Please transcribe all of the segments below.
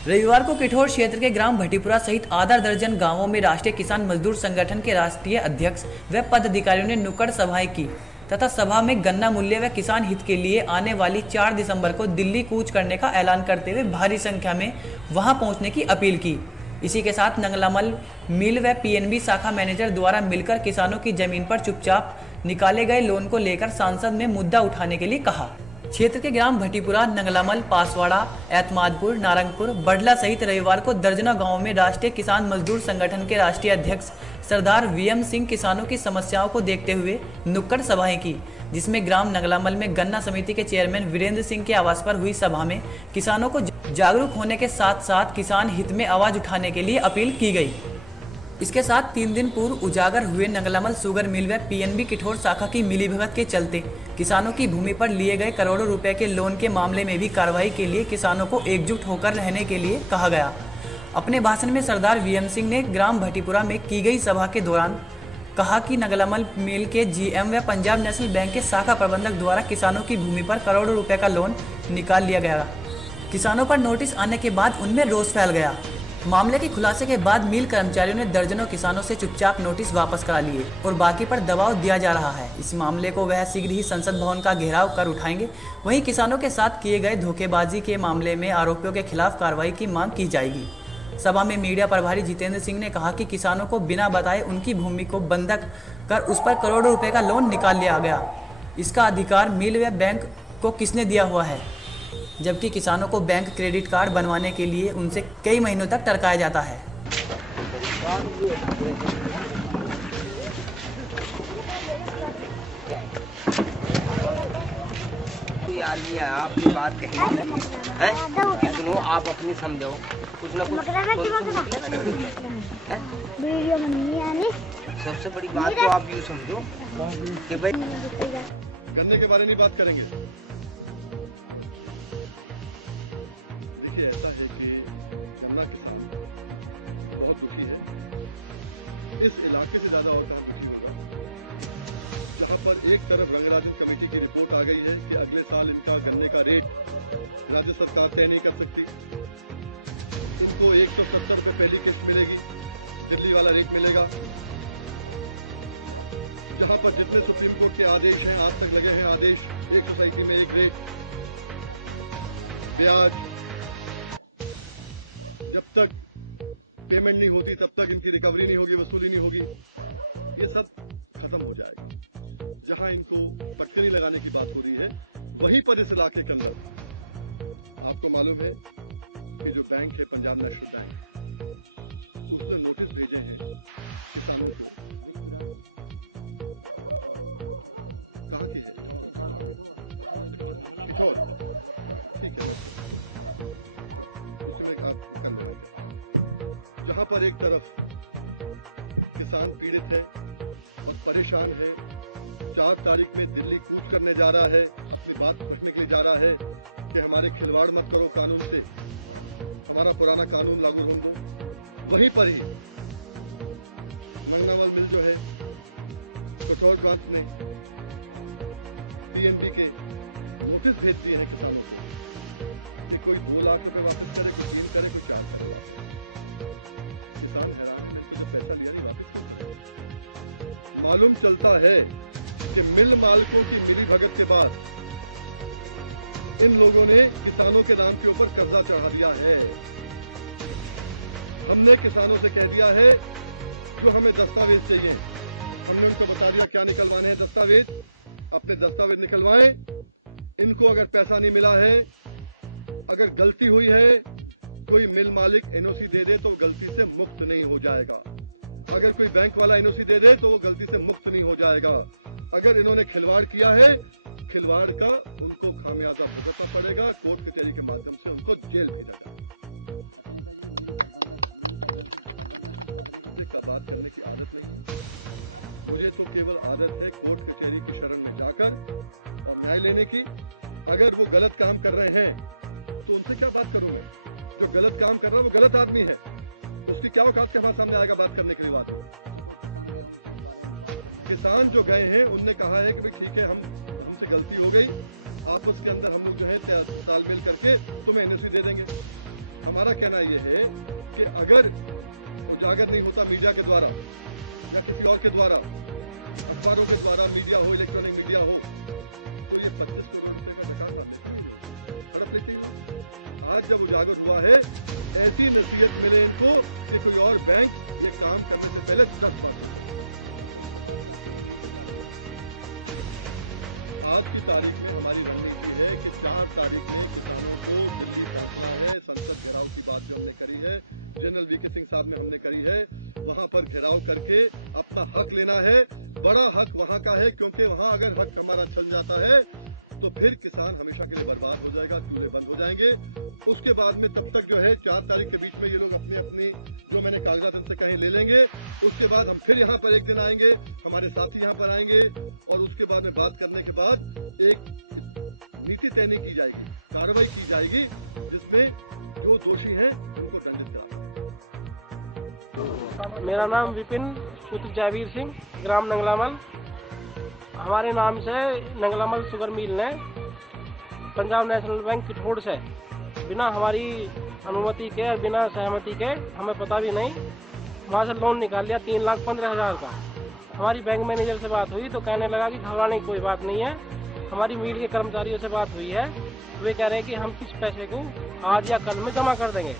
रविवार को किठौर क्षेत्र के ग्राम भटीपुरा सहित आधा दर्जन गांवों में राष्ट्रीय किसान मजदूर संगठन के राष्ट्रीय अध्यक्ष व पदाधिकारियों ने नुक्कड़ सभाएं की तथा सभा में गन्ना मूल्य व किसान हित के लिए आने वाली 4 दिसंबर को दिल्ली कूच करने का ऐलान करते हुए भारी संख्या में वहां पहुंचने की अपील की। इसी के साथ नंगलामल मिल व पीएनबी शाखा मैनेजर द्वारा मिलकर किसानों की जमीन पर चुपचाप निकाले गए लोन को लेकर संसद में मुद्दा उठाने के लिए कहा। क्षेत्र के ग्राम भटीपुरा, नंगलामल, पासवाड़ा, एतमादपुर, नारंगपुर, बडला सहित रविवार को दर्जनों गांवों में राष्ट्रीय किसान मजदूर संगठन के राष्ट्रीय अध्यक्ष सरदार वीएम सिंह किसानों की समस्याओं को देखते हुए नुक्कड़ सभाएं की, जिसमें ग्राम नंगलामल में गन्ना समिति के चेयरमैन वीरेंद्र सिंह के आवास पर हुई सभा में किसानों को जागरूक होने के साथ साथ किसान हित में आवाज उठाने के लिए अपील की गई। इसके साथ 3 दिन पूर्व उजागर हुए नंगलामल शुगर मिल व पीएनबी किठौर शाखा की मिलीभगत के चलते किसानों की भूमि पर लिए गए करोड़ों रुपए के लोन के मामले में भी कार्रवाई के लिए किसानों को एकजुट होकर रहने के लिए कहा गया। अपने भाषण में सरदार वीएम सिंह ने ग्राम भटीपुरा में की गई सभा के दौरान कहा कि नंगलामल मिल के जीएम व पंजाब नेशनल बैंक के शाखा प्रबंधक द्वारा किसानों की भूमि पर करोड़ों रुपए का लोन निकाल लिया गया। किसानों पर नोटिस आने के बाद उनमें रोष फैल गया। मामले के खुलासे के बाद मिल कर्मचारियों ने दर्जनों किसानों से चुपचाप नोटिस वापस करा लिए और बाकी पर दबाव दिया जा रहा है। इस मामले को वह शीघ्र ही संसद भवन का घेराव कर उठाएंगे। वहीं किसानों के साथ किए गए धोखेबाजी के मामले में आरोपियों के खिलाफ कार्रवाई की मांग की जाएगी। सभा में मीडिया प्रभारी जितेंद्र सिंह ने कहा कि किसानों को बिना बताए उनकी भूमि को बंधक कर उस पर करोड़ों रुपए का लोन निकाल लिया गया। इसका अधिकार मिल व बैंक को किसने दिया हुआ है, जबकि किसानों को बैंक क्रेडिट कार्ड बनवाने के लिए उनसे कई महीनों तक टरकाया जाता है। आदमी है, आपकी बात कही सुनो, आप अपनी समझो, कुछ ना कुछ वीडियो बननी। सबसे बड़ी बात तो आप ये समझो कि भाई गन्ने के बारे में बात करेंगे। देखिए, ऐसा है कि गन्ना किसान बहुत दुखी है। इस इलाके से ज्यादा और कहां दुखी होगा, जहां पर एक तरफ रंगराजन कमेटी की रिपोर्ट आ गई है कि अगले साल इनका गन्ने का रेट राज्य सरकार तय नहीं कर सकती। इनको 170 रुपए पहली किश्त मिलेगी, दिल्ली वाला रेट मिलेगा। जहां पर जितने सुप्रीम कोर्ट के आदेश हैं, आज तक लगे हैं आदेश, एक सोसाइटी में एक रेट, ब्याज, जब तक पेमेंट नहीं होती तब तक इनकी रिकवरी नहीं होगी, वसूली नहीं होगी, ये सब खत्म हो जाएगा। जहां इनको पटकनी लगाने की बात हो रही है, वहीं पर इस इलाके के अंदर आपको मालूम है कि जो बैंक है पंजाब नेशनल बैंक, उसने नोटिस भेजे हैं किसानों को। कहाँ की है? किठौर। ठीक है, मैं उसमें आप कर लेना क्या। जहां पर एक तरफ किसान पीड़ित है और परेशान है, 4 तारीख में दिल्ली कूच करने जा रहा है, अपनी बात रखने के लिए जा रहा है कि हमारे खिलवाड़ मत करो कानून से, हमारा पुराना कानून लागू होने दो। वहीं पर ही नंगलामल मिल जो है, किठौर ब्रांच ने पीएनबी के नोटिस भेज दिए हैं किसानों को कि कोई 2 लाख रुपए वापस करे, कोई 3 करे, कोई 4 करे वापस। किसान हैरान है, मैंने तो जब पैसा लिया नहीं, वापस क्यों करूं? मालूम चलता है कि मिल मालिकों की मिली भगत के बाद इन लोगों ने किसानों के नाम के ऊपर कर्जा चढ़ा दिया है। हमने किसानों से कह दिया है जो हमें दस्तावेज चाहिए, हमने उनको बता दिया क्या निकलवाने हैं दस्तावेज, अपने दस्तावेज निकलवाएं। इनको अगर पैसा नहीं मिला है, अगर गलती हुई है, कोई मिल मालिक एनओसी दे दे तो वो गलती से मुक्त नहीं हो जाएगा। अगर कोई बैंक वाला एनओसी दे दे तो वो गलती से मुक्त नहीं हो जाएगा। अगर इन्होंने खिलवाड़ किया है, खिलवाड़ का उनको खामियाजा भुगतना पड़ेगा, कोर्ट कचहरी के माध्यम से उनको जेल भेजा जाएगा। अच्छा नेताजी, मिल प्रबंधक इस बारे में मुझे बात करने की आदत नहीं है। मुझे तो केवल आदत है कोर्ट कचहरी की शरण में जाकर और न्याय लेने की। अगर वो गलत काम कर रहे हैं तो उनसे क्या बात करूं मैं? जो गलत काम कर रहा है वो गलत आदमी है, उसकी क्या औकात के हमारे सामने आएगा बात करने के लिए वो आदमी? किसान जो गए हैं उनने कहा है कि भाई ठीक है, हमसे गलती हो गई, आपस के अंदर हम लोग जो है तालमेल करके तुम्हें एनओसी दे देंगे। हमारा कहना यह है कि अगर उजागर नहीं होता मीडिया के द्वारा या किसी और के द्वारा, अखबारों के द्वारा, मीडिया हो, इलेक्ट्रॉनिक मीडिया हो, तो ये 25 करोड़ रुपए का डकार मार लेते ना ये लोग, हड़प लेते ही लोग। आज जब उजागर हुआ है, ऐसी नसीहत मिले इनको कि कोई और बैंक ये काम करने से पहले 10 बार सोचे। आज की तारीख में हमारी रणनीति है कि 4 तारीख में किसानों को दिल्ली पहुंचना है। संसद घेराव की बात जो हमने करी है, जनरल वीके सिंह साहब ने हमने करी है, वहां पर घेराव करके अपना हक लेना है। बड़ा हक वहां का है, क्योंकि वहां अगर हक हमारा छन जाता है तो फिर किसान हमेशा के लिए बर्बाद हो जाएगा, चूल्हे बंद हो जाएंगे। उसके बाद में तब तक जो है 4 तारीख के बीच में ये लोग अपने अपनी जो मैंने कागजात इनसे कहे ले लेंगे। उसके बाद हम फिर यहाँ पर एक दिन आएंगे, हमारे साथी यहाँ पर आएंगे और उसके बाद में बात करने के बाद एक नीति तय की जाएगी, कार्रवाई की जाएगी, जिसमें जो दोषी हैं उनको दंडित करा पाए। मेरा नाम विपिन पुत्र जयवीर सिंह, ग्राम नंगलामल। हमारे नाम से नंगलामल शुगर मिल ने पंजाब नेशनल बैंक किठोड़ से बिना हमारी अनुमति के और बिना सहमति के, हमें पता भी नहीं, वहाँ से लोन निकाल लिया 3,15,000 का। हमारी बैंक मैनेजर से बात हुई तो कहने लगा कि घबराने की कोई बात नहीं है। हमारी मिल के कर्मचारियों से बात हुई है, वे कह रहे हैं कि हम किस पैसे को आज या कल में जमा कर देंगे।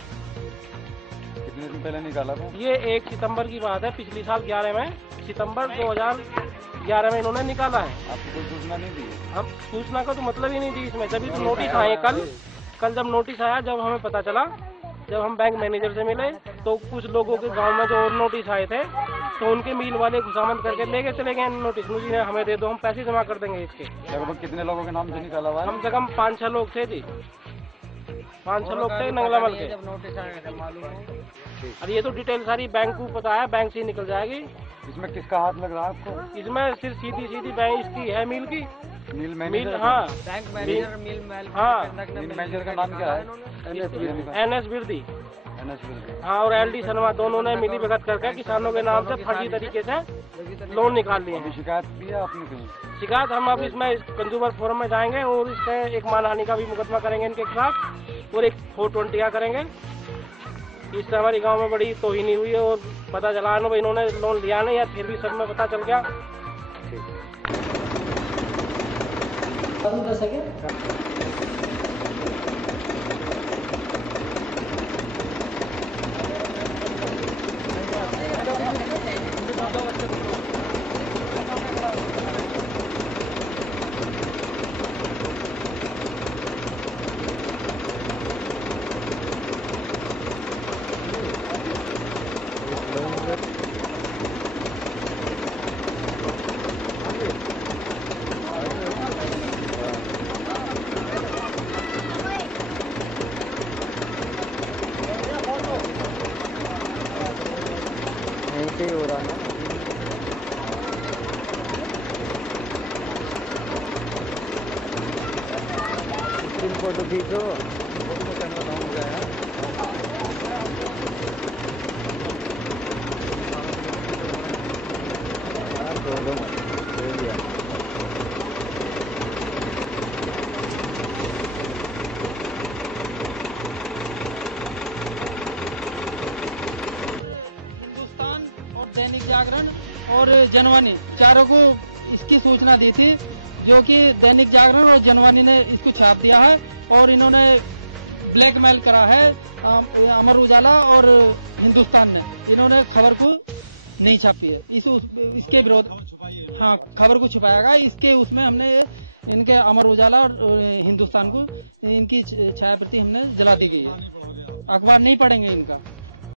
कितने दिन पहले निकाला था? ये 1 सितंबर की बात है, पिछली साल 11 में, सितंबर 2011 में इन्होंने निकाला है। आपको कोई सूचना नहीं दी? हम सूचना का तो मतलब ही नहीं थी इसमें। जब तो नोटिस आए कल जब नोटिस आया, जब हमें पता चला, जब हम बैंक मैनेजर से मिले तो कुछ लोगों के गांव में जो और नोटिस आए थे तो उनके मिल वाले खुशामद करके लेके चले गए नोटिस। मुझे हमें दे दो, हम पैसे जमा कर देंगे इसके। लगभग कितने लोगों के नाम से निकाला हुआ है? कम से कम 5-6 लोग थे जी, 5-6 लोग थे नंगलामल के। और ये तो डिटेल सारी बैंक को पता है, बैंक से ही निकल जाएगी। इसमें किसका हाथ लग रहा है आपको? इसमें सिर्फ सीधी बैंक इसकी है, मिल की। मिल मैनेजर? हाँ, बैंक मैनेजर, मिल मैनेजर का नाम क्या है? NS बिरदी। NS बिरदी। हाँ, और LD शर्मा, दोनों ने मिली भगत करके किसानों के नाम से फर्जी तरीके से लोन निकाल लिए हैं। शिकायत की है आपने कहीं? शिकायत हम अब इसमें कंज्यूमर फोरम में जाएंगे और इससे एक मानहानि का भी मुकदमा करेंगे इनके खिलाफ और एक 420 का करेंगे। इससे हमारी गांव में बड़ी तोहिनी हुई है और पता चला है ना, इन्होंने लोन लिया नहीं, या फिर भी सब में पता चल गया। नहीं हो रहा है। स्क्रीन फोटो खींचो, फोटो का कैमरा डाउन हो गया है। हिंदुस्तान और दैनिक जागरण और जनवाणी चारों को इसकी सूचना दी थी, जो कि दैनिक जागरण और जनवाणी ने इसको छाप दिया है और इन्होंने ब्लैकमेल करा है। अमर उजाला और हिंदुस्तान ने इन्होंने खबर को नहीं छापी है। इसके विरोध, हाँ, खबर को छुपाया। इसके उसमें हमने इनके अमर उजाला और हिंदुस्तान को इनकी छायाप्रति हमने जला दी गई है। अखबार नहीं पढ़ेंगे इनका।